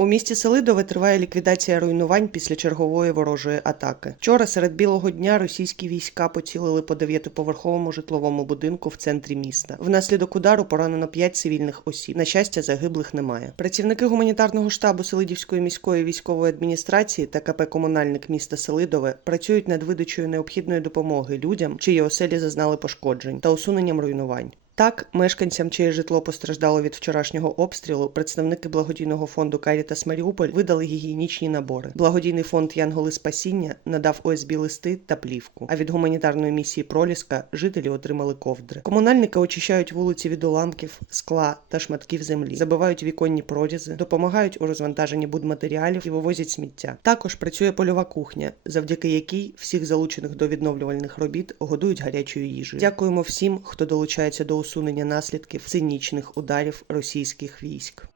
У місті Селидове триває ліквідація руйнувань після чергової ворожої атаки. Вчора серед білого дня російські війська поцілили по дев'ятиповерховому житловому будинку в центрі міста. Внаслідок удару поранено п'ять цивільних осіб. На щастя, загиблих немає. Працівники гуманітарного штабу Селидівської міської військової адміністрації та КП Комунальник міста Селидове працюють над видачею необхідної допомоги людям, чиї оселі зазнали пошкоджень та усуненням руйнувань. Так, мешканцям, чиє житло постраждало від вчорашнього обстрілу, представники благодійного фонду Карітас Маріуполь видали гігієнічні набори. Благодійний фонд Янголи Спасіння надав ОСБ листи та плівку. А від гуманітарної місії Проліска жителі отримали ковдри. Комунальники очищають вулиці від уламків, скла та шматків землі, забивають віконні прорізи, допомагають у розвантаженні будматеріалів і вивозять сміття. Також працює польова кухня, завдяки якій всіх залучених до відновлювальних робіт годують гарячою їжею. Дякуємо всім, хто долучається до усунення наслідків цинічних ударів російських військ.